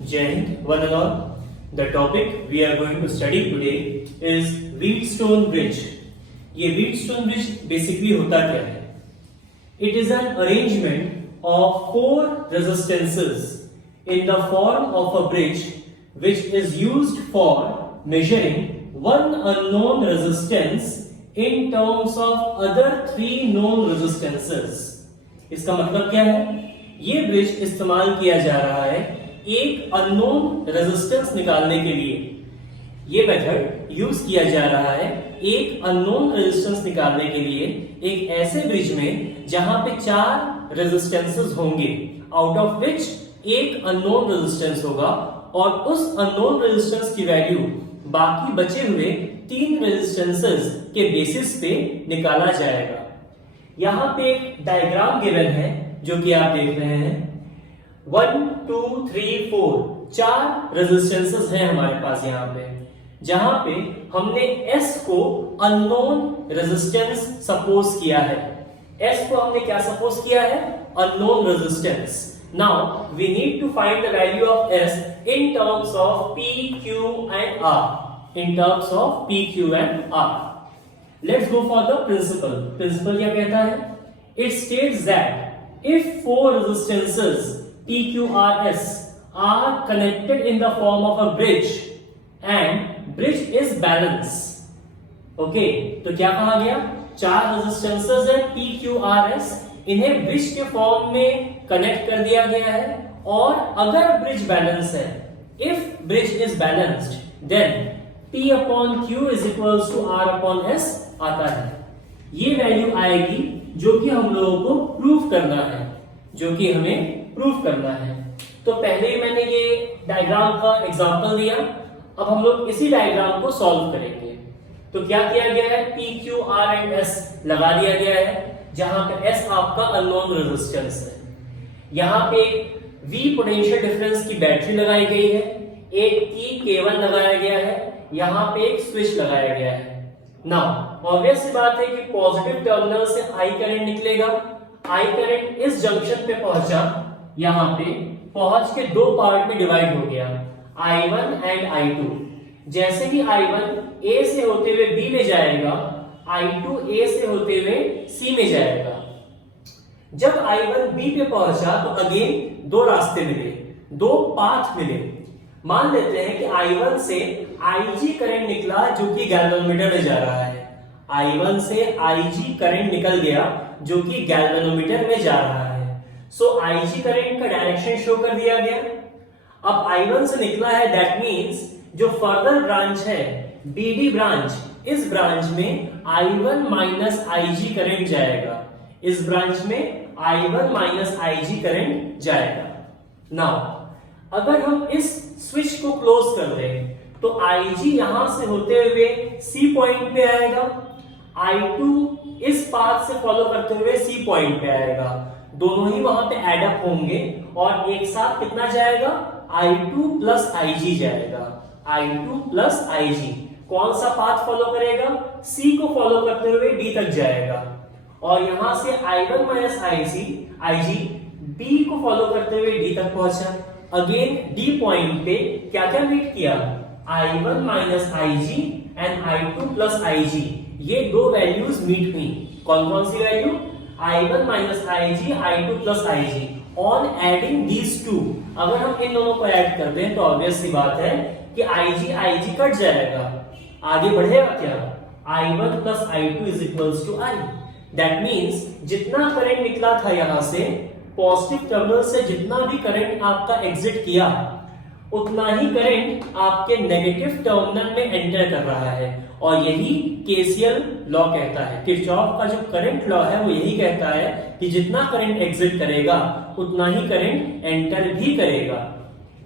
Jai Hind, one and all. The topic we are going to study today is Wheatstone Bridge. ये Wheatstone Bridge basically होता क्या है? It is an arrangement of four resistances in the form of a bridge which is used for measuring one unknown resistance in terms of other three known resistances. इसका मतलब क्या है? ये bridge इस्तेमाल किया जा रहा है एक अननोन रेजिस्टेंस निकालने के लिए। ये मेथड यूज किया जा रहा है एक अननोन रेजिस्टेंस निकालने के लिए एक ऐसे ब्रिज में जहां पे चार रेजिस्टेंसेस होंगे, आउट ऑफ विच एक अननोन रेजिस्टेंस होगा और उस अननोन रेजिस्टेंस की वैल्यू बाकी बचे हुए तीन रेजिस्टेंसेस के बेसिस पे निकाला जाएगा। यहां पे एक डायग्राम गिवन है जो कि आप देख रहे हैं। 1 2 3 4 चार रेजिस्टेंसेस हैं हमारे पास यहाँ पे, जहां पे हमने S को अननोन रेजिस्टेंस सपोज किया है। S को हमने क्या सपोज किया है? Unknown resistance. Now we need to find the value of S in terms of P, Q and R। In terms of P, Q and R। Let's go for the principle. Principle क्या कहता है? It states that if four resistances P, Q, R, S are connected in the form of a bridge and bridge is balanced. Okay, तो क्या कहा गया? चार resistances है P, Q, R, S, इन्हें ब्रिज के फॉर्म में कनेक्ट कर दिया गया है और अगर ब्रिज बैलेंस है, if bridge is balanced then P upon Q is equals to R upon S आता है। ये वैल्यू आएगी जो कि हम लोगों को प्रूव करना है, जो कि हमें प्रूफ करना है। तो पहले ही मैंने ये डायग्राम का एग्जांपल दिया, अब हम लोग इसी डायग्राम को सॉल्व करेंगे। तो क्या किया गया है? P, Q, R and S लगा दिया गया है, जहां पे S आपका अननोन रेजिस्टेंस है। यहाँ पे V पोटेंशियल डिफरेंस की बैटरी लगाई गई है, एक की केबल लगाया गया है, यहाँ पे एक स्विच लगाया गया है। नाउ ऑब्वियस सी बात है कि पॉजिटिव टर्मिनल से I करंट निकलेगा। I करंट इस जंक्शन पे पहुंचा, यहाँ पे पहुंच के दो पार्ट में डिवाइड हो गया, I1 एंड I2। जैसे ही I1 A से होते हुए B में जाएगा, I2 A से होते हुए C में जाएगा। जब I1 B पे पहुंचा तो अगेन दो रास्ते मिले, दो पाथ मिले। मान लेते हैं कि I1 से IG करंट निकला जो कि गैल्वेनोमीटर में जा रहा है। I1 से IG करंट निकल गया जो कि गैल्वेनोमीटर में जा रहा है। सो IG करंट का डायरेक्शन शो कर दिया गया। अब I1 से निकला है, दैट मींस जो फर्दर ब्रांच है BD ब्रांच, इस ब्रांच में I1 माइनस IG करंट जाएगा। इस ब्रांच में I1 माइनस IG करंट जाएगा। नाउ अगर हम इस स्विच को क्लोज कर दें तो IG यहां से होते हुए C पॉइंट पे आएगा, I2 इस पाथ से फॉलो करते हुए C पॉइंट पे आएगा। दोनों ही वहां पे एड अप होंगे और एक साथ कितना जाएगा? I2 प्लस IG जाएगा। I2 प्लस IG कौन सा पाथ फॉलो करेगा? C को फॉलो करते हुए D तक जाएगा और यहां से I1 माइनस IG B को फॉलो करते हुए D तक पहुंचा। अगेन D पॉइंट पे क्या क्या मीट किया? I1 minus IG and I2 plus IG, ये दो वैल्यूज मीट हुई। कौन कौन सी value? I1 minus IG, I2 plus IG। On adding these two, अगर हम इन दोनों को ऐड कर दें तो ऑब्वियस सी बात है कि IG कट जाएगा, आगे बढ़ेगा क्या? I1 plus I2 is equals to I। That means जितना करंट निकला था यहां से, पॉजिटिव टर्मिनल से जितना भी करंट आपका एग्जिट किया, उतना ही करंट आपके नेगेटिव टर्मिनल में एंटर कर रहा है। और यही केसीएल लॉ कहता है, किरचॉफ का जो करंट लॉ है वो यही कहता है कि जितना करंट एग्जिट करेगा उतना ही करंट एंटर भी करेगा।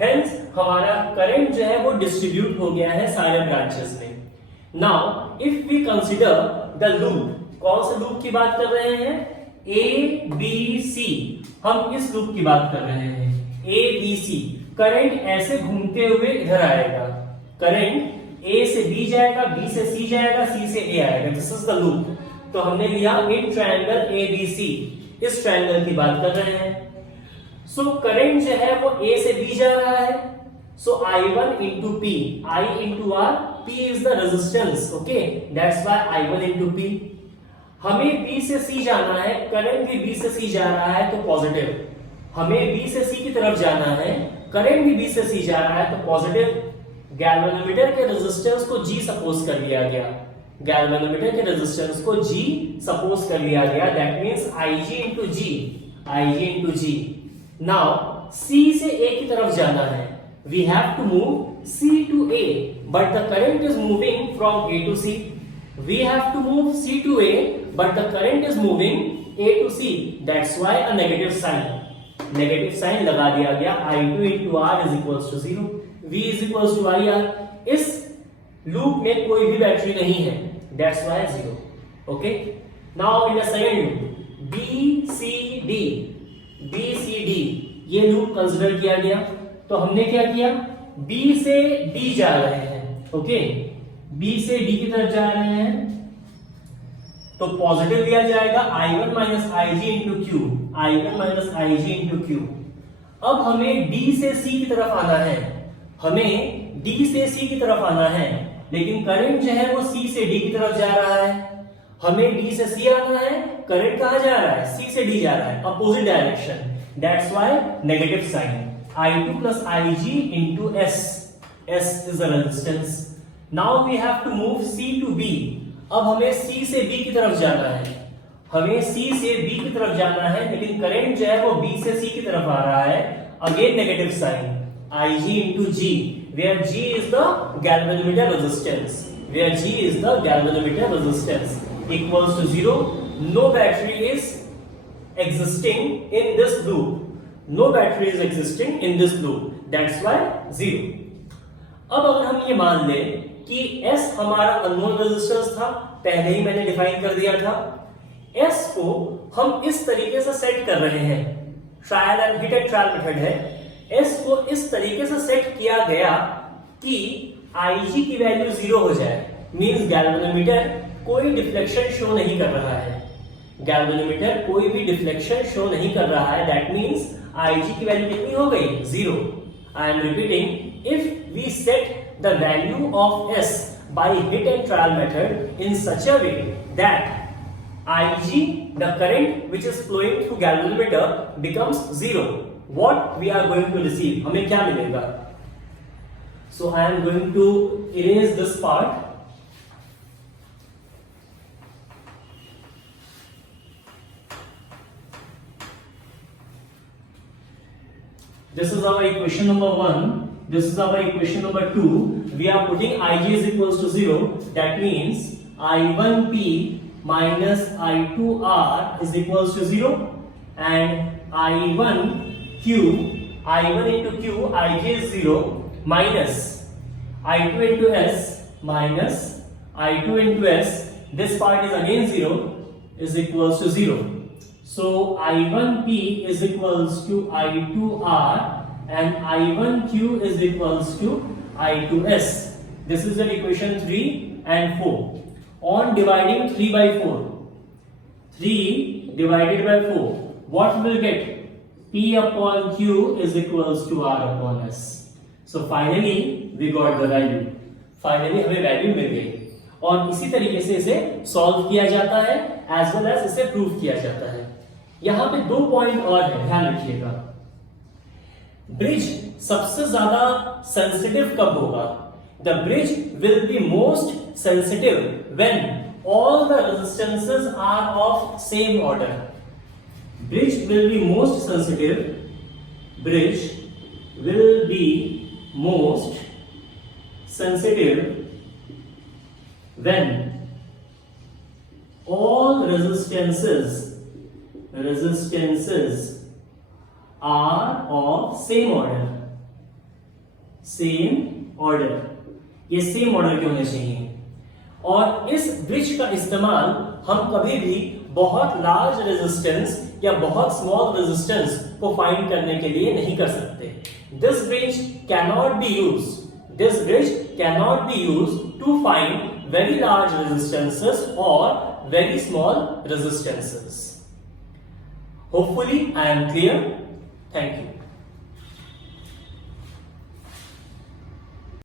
हेंस हमारा करंट जो है वो डिस्ट्रीब्यूट हो गया है सारे ब्रांचेस में। Now if we consider the loop, कौन से लूप की बात कर रहे हैं? ABC, हम इस लूप की बात कर रहे हैं। ABC करंट ऐसे घूमते हुए इधर आएगा, करंट A से B जाएगा, B से C जाएगा, C से A आएगा। This is the loop. तो हमने लिया इन ट्रायंगल ABC, इस ट्रायंगल की बात कर रहे हैं। सो करंट जो है वो ए से बी जा रहा है, सो I1 into P, I into R, P is the resistance, okay, that's why I1 into P. हमें B से C जाना है, करंट भी B से C जा रहा है तो पॉजिटिव, हमें B से C की तरफ जाना है, करंट भी B से C जा रहा है तो पॉजिटिव। गैल्वेनोमीटर के रेजिस्टेंस को G सपोज कर लिया गया, गैल्वेनोमीटर के रेजिस्टेंस को G सपोज कर लिया गया, that means IG into G, IG into G। Now C से A की तरफ जाना है, we have to move C to A, but the current is moving from A to C. We have to move C to A, but the current is moving A to C. That's why a negative sign. Negative sign लगा दिया गया, I2 into R is equals to 0. V is equals to IR. इस loop में कोई भी battery नहीं है, that's why 0. Okay. Now in the second loop, BCD, BCD ये लूप कंसिडर किया गया, तो हमने क्या किया, B से D जा रहे हैं, ओके, B से D की तरफ जा रहे हैं, तो पॉजिटिव दिया जाएगा I1 minus IG into Q, I1 minus IG into Q। अब हमें D से C की तरफ आना है, हमें D से C की तरफ आना है, लेकिन करंट जो है वो C से D की तरफ जा रहा है, हमें D से C आना है, करंट कहां जा रहा है, C से D जा रहा है, opposite direction, that's why negative sign, I2 plus IG into S. S is the resistance. Now we have to move C to B. अब हमें C से B की तरफ जाना है, हमें C से B की तरफ जाना है, लेकिन करंट जो है वो B से C की तरफ आ रहा है, again negative sign, IG into G, where G is the galvanometer resistance, where G is the galvanometer resistance, equals to 0. No battery is existing in this loop. No battery is existing in this loop. That's why 0. अब अगर हम ये मान लें कि S हमारा unknown resistance था, पहले ही मैंने डिफाइन कर दिया था, S को हम इस तरीके से सेट कर रहे हैं, trial and hit and trial method है, S को इस तरीके से सेट किया गया कि IG की वैल्यू 0 हो जाए, मींस गैल्वेनोमीटर कोई डिफ्लेक्शन शो नहीं कर रहा है, गैल्वेनोमीटर कोई भी डिफ्लेक्शन शो नहीं कर रहा है, दैट मींस IG की वैल्यू कितनी हो गई, 0। I am repeating, if we set the value of S by hit and trial method in such a way that IG, the current which is flowing through galvanometer, becomes 0, what we are going to receive, हमें क्या मिलेगा? So I am going to erase this part. This is our equation number 1. This is our equation number 2. We are putting IG is equals to 0. That means I1P minus I2R is equals to 0. And I1Q, I1 into Q, IG is 0, minus I2 into S, minus I2 into S, this part is again 0, is equals to 0. So I1P is equals to I2R and I1Q is equals to I2S. This is the equation 3 and 4. On dividing 3 by 4, 3 divided by 4, what we will get? P upon Q is equals to R upon S. So finally we got the value. Finally हमें value मिल गई, और इसी तरीके से इसे solve किया जाता है, एज वेल एज इसे प्रूव किया जाता है। यहां पे 2 पॉइंट और है, ध्यान रखिएगा। ब्रिज सबसे ज्यादा सेंसिटिव कब होगा? The bridge will be most sensitive when all the resistances are of same order. Bridge will be most sensitive, bridge will be most sensitive when all resistances are of same order, ये same order के होने चाहिए। और इस bridge का इस्तेमाल हम कभी भी बहुत लार्ज रेजिस्टेंस या बहुत स्मॉल रेजिस्टेंस को फाइंड करने के लिए नहीं कर सकते। This bridge cannot be used to find very large resistances or very small resistances. Hopefully I am clear. Thank you.